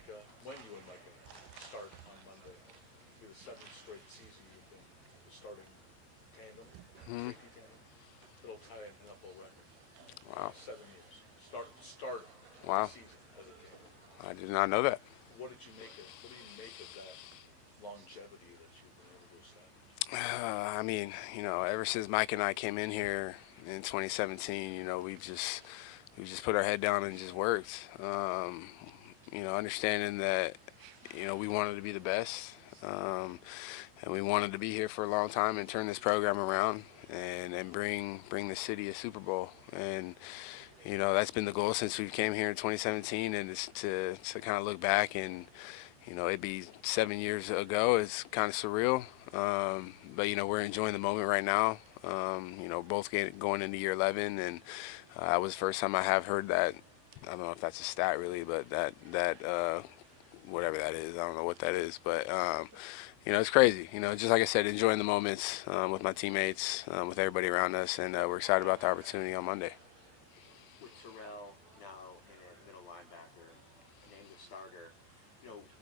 Micah, when you and Micah start on Monday, it'll be the seventh straight season you've been the starting tandem, Hmm. safety tandem. It'll tie an NFL record. Wow. 7 years. Start the Wow. season as a tandem. I did not know that. What did you make of? What do you make of that longevity that you've been able to establish? I mean, ever since Mike and I came in here in 2017, we just put our head down and just worked. Understanding that we wanted to be the best, and we wanted to be here for a long time and turn this program around and bring the city a Super Bowl. And that's been the goal since we came here in 2017, and it's to kind of look back and it'd be 7 years ago. It's kind of surreal, but we're enjoying the moment right now. Both going into year 11, and that was the first time I have heard that. I don't know if that's a stat really, but that whatever that is, I don't know what that is, but it's crazy. Just like I said, enjoying the moments with my teammates, with everybody around us, and we're excited about the opportunity on Monday. With Terrell now in at middle linebacker, named the starter,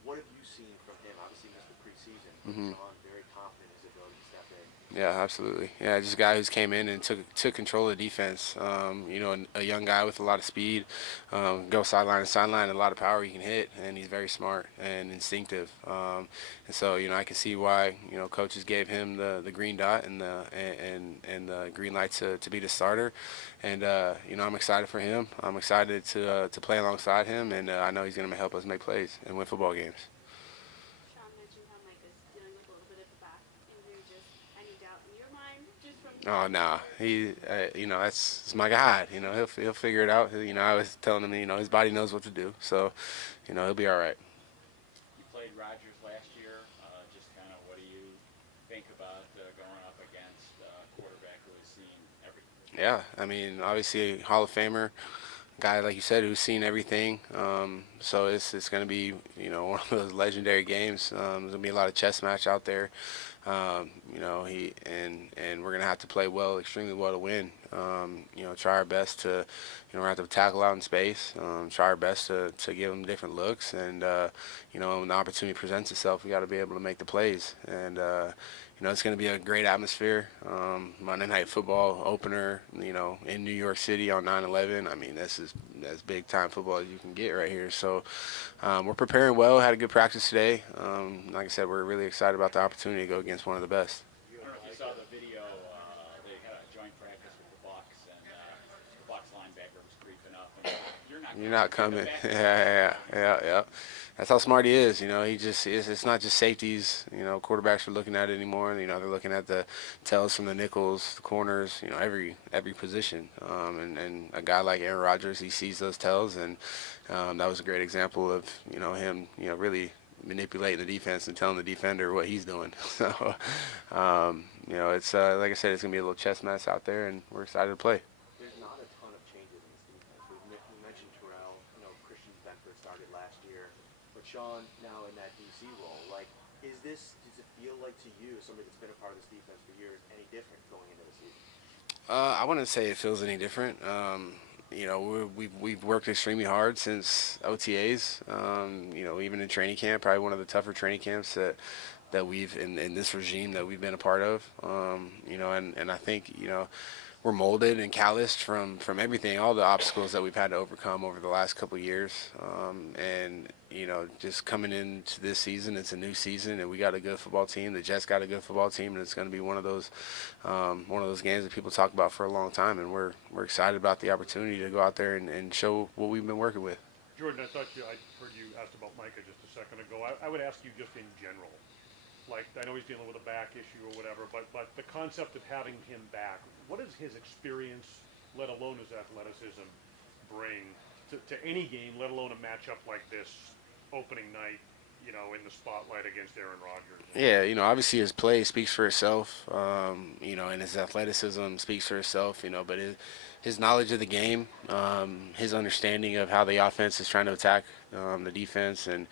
what have you seen from him? Obviously, missed the preseason. Hmm. Sean, very confident in his ability to step in. Yeah, absolutely. Yeah, just a guy who's came in and took control of the defense. A young guy with a lot of speed, go sideline to sideline, a lot of power he can hit, and he's very smart and instinctive. And so I can see why coaches gave him the green dot and the green light to be the starter. And I'm excited for him. I'm excited to play alongside him, and I know he's going to help us make plays and win football games. Sean mentioned how Mike is dealing with a little bit of a back injury. Just any doubt in your mind, just from Oh no, that's my guy. He'll figure it out. I was telling him, his body knows what to do, so he'll be all right. You played Rodgers last year. Just kind of what do you think about going up against a quarterback who has seen everything? Yeah, I mean, obviously Hall of Famer, guy like you said who's seen everything. So it's going to be one of those legendary games. There's going to be a lot of chess match out there. He and we're going to have to play well, extremely well to win. Try our best to we're going to have to tackle out in space. Try our best to give them different looks, and when the opportunity presents itself, we got to be able to make the plays. And it's going to be a great atmosphere. Monday Night Football opener, in New York City on 9/11. I mean, this is as big time football as you can get right here. So we're preparing well. Had a good practice today. Like I said, we're really excited about the opportunity to go against one of the best. I don't know if you saw the video. They had a joint practice with the Bucs, and the Bucs linebacker was creeping up. And You're not coming. Back. Yeah. That's how smart he is. It's not just safeties. Quarterbacks are looking at it anymore. They're looking at the tells from the nickels, the corners. Every position. And a guy like Aaron Rodgers, he sees those tells, and that was a great example of him. Really manipulating the defense and telling the defender what he's doing. So, it's like I said, it's gonna be a little chess match out there, and we're excited to play. There's not a ton of changes in this defense. We mentioned Terrell. Christian Benford started last year, but Sean now in that DC role. Does it feel like to you, somebody that's been a part of this defense for years, any different going into the season? I wouldn't say it feels any different. We've worked extremely hard since OTAs. Even in training camp, probably one of the tougher training camps that we've in this regime that we've been a part of. And I think we're molded and calloused from everything, all the obstacles that we've had to overcome over the last couple of years. And just coming into this season, it's a new season, and we got a good football team. The Jets got a good football team, and it's going to be one of those games that people talk about for a long time. And we're excited about the opportunity to go out there and show what we've been working with. Jordan, I heard you asked about Micah just a second ago. I would ask you just in general. Like, I know he's dealing with a back issue or whatever, but the concept of having him back, what does his experience, let alone his athleticism, bring to any game, let alone a matchup like this opening night, in the spotlight against Aaron Rodgers? Yeah, obviously his play speaks for itself, and his athleticism speaks for itself, but his knowledge of the game, his understanding of how the offense is trying to attack the defense, and,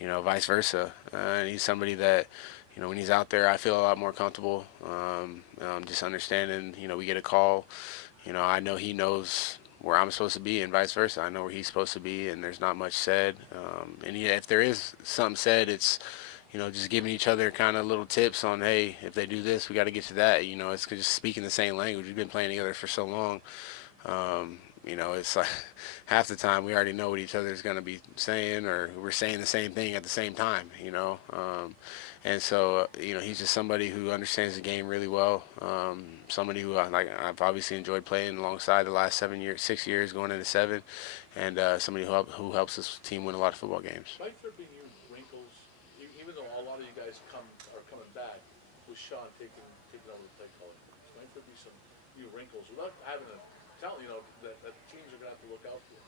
vice versa. And he's somebody that, when he's out there, I feel a lot more comfortable, just understanding, we get a call. I know he knows where I'm supposed to be and vice versa. I know where he's supposed to be, and there's not much said. And yeah, if there is something said, it's just giving each other kind of little tips on, hey, if they do this, we got to get to that. It's just speaking the same language. We've been playing together for so long. It's like half the time we already know what each other is going to be saying, or we're saying the same thing at the same time. And so, he's just somebody who understands the game really well. Somebody who, I've obviously enjoyed playing alongside the last 6 years, going into 7, and somebody who helps this team win a lot of football games. Might there be new wrinkles, even though a lot of you guys are coming back, with Sean taking over the play calling? Might there be some new wrinkles without having to tell that teams are gonna have to look out for?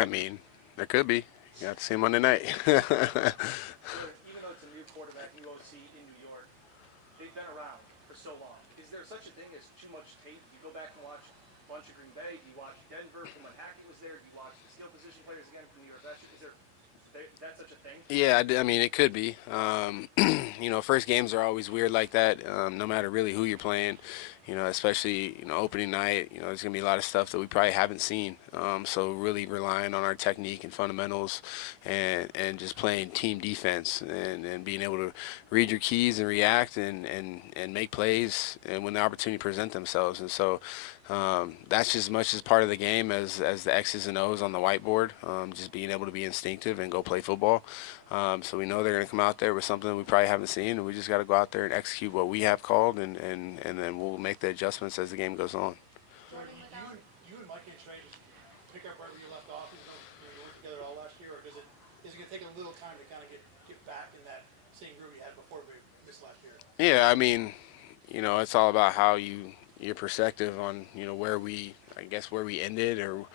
I mean, there could be. You have to see Monday night. Even though it's a new quarterback, new OC in New York, they've been around for so long. Is there such a thing as too much tape? You go back and watch a bunch of Green Bay. Do you watch Denver from when Hackett was there? Do you watch the skill position players again from New York? That's such a thing? Yeah, I mean, it could be. First games are always weird like that, no matter really who you're playing. Especially, opening night, there's going to be a lot of stuff that we probably haven't seen. So really relying on our technique and fundamentals and just playing team defense and being able to read your keys and react and make plays and when the opportunity present themselves. And so that's just as much as part of the game as the X's and O's on the whiteboard, just being able to be instinctive and go play football. So we know they're going to come out there with something we probably haven't seen, and we just got to go out there and execute what we have called, and then we'll make the adjustments as the game goes on. Jordan, you and Mike and Trey just pick up right where you left off. You worked together all last year, or is it going to take a little time to kind of get back in that same groove you had before this last year? Yeah, I mean, it's all about how your perspective on where we ended or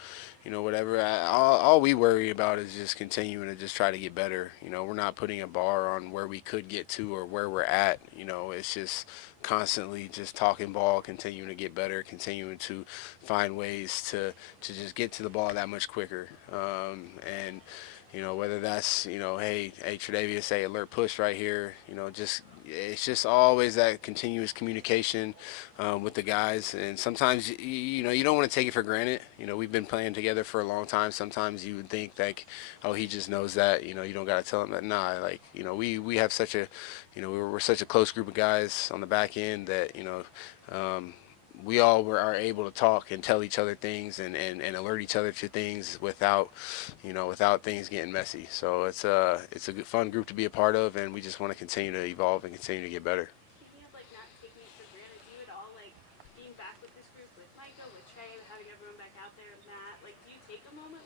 whatever. All we worry about is just continuing to just try to get better. We're not putting a bar on where we could get to or where we're at. It's just constantly just talking ball, continuing to get better, continuing to find ways to just get to the ball that much quicker. And whether that's hey Tre'Davious, say alert push right here. It's just always that continuous communication with the guys, and sometimes you don't want to take it for granted. We've been playing together for a long time. Sometimes you would think like, oh, he just knows that. You don't got to tell him that. Nah, we have such a we're such a close group of guys on the back end that we all are able to talk and tell each other things and alert each other to things without things getting messy. So it's a good, fun group to be a part of, and we just want to continue to evolve and continue to get better. Speaking of not taking it for granted, do you at all being back with this group, with Micah, with Trey, having everyone back out there, Matt? Do you take a moment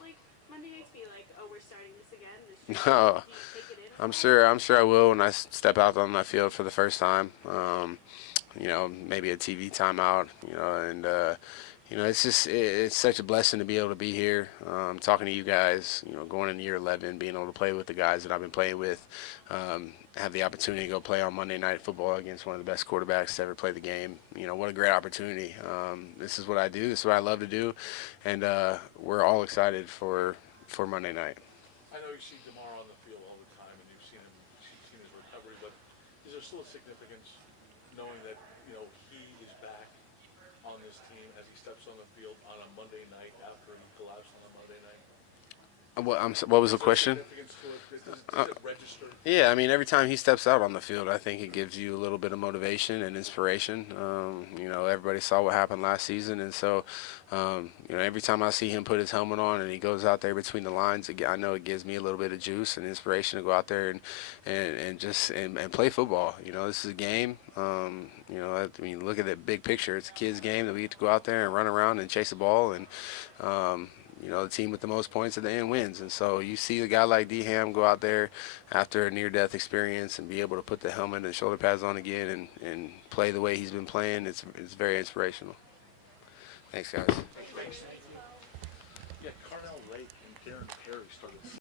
Monday night to be like, oh, we're starting this again? No, Do you take it in? I'm sure I will when I step out on my field for the first time. Maybe a TV timeout, and it's such a blessing to be able to be here, talking to you guys, going into year 11, being able to play with the guys that I've been playing with, have the opportunity to go play on Monday Night Football against one of the best quarterbacks to ever play the game. What a great opportunity. This is what I do. This is what I love to do, and we're all excited for Monday night. I know you see DeMar on the field all the time, and you've seen his recovery, but is there still a significance knowing that he is back on this team as he steps on the field on a Monday night after he collapsed on a Monday night? What was the question? Significance to it? Does it register? Yeah, I mean, every time he steps out on the field, I think it gives you a little bit of motivation and inspiration. Everybody saw what happened last season, and so, every time I see him put his helmet on and he goes out there between the lines, I know it gives me a little bit of juice and inspiration to go out there and play football. This is a game. Look at the big picture. It's a kid's game that we get to go out there and run around and chase the ball, and the team with the most points at the end wins. And so you see a guy like D-Ham go out there after a near-death experience and be able to put the helmet and shoulder pads on again and play the way he's been playing. It's very inspirational. Thanks, guys. Yeah, Carnell Lake and Darren Perry started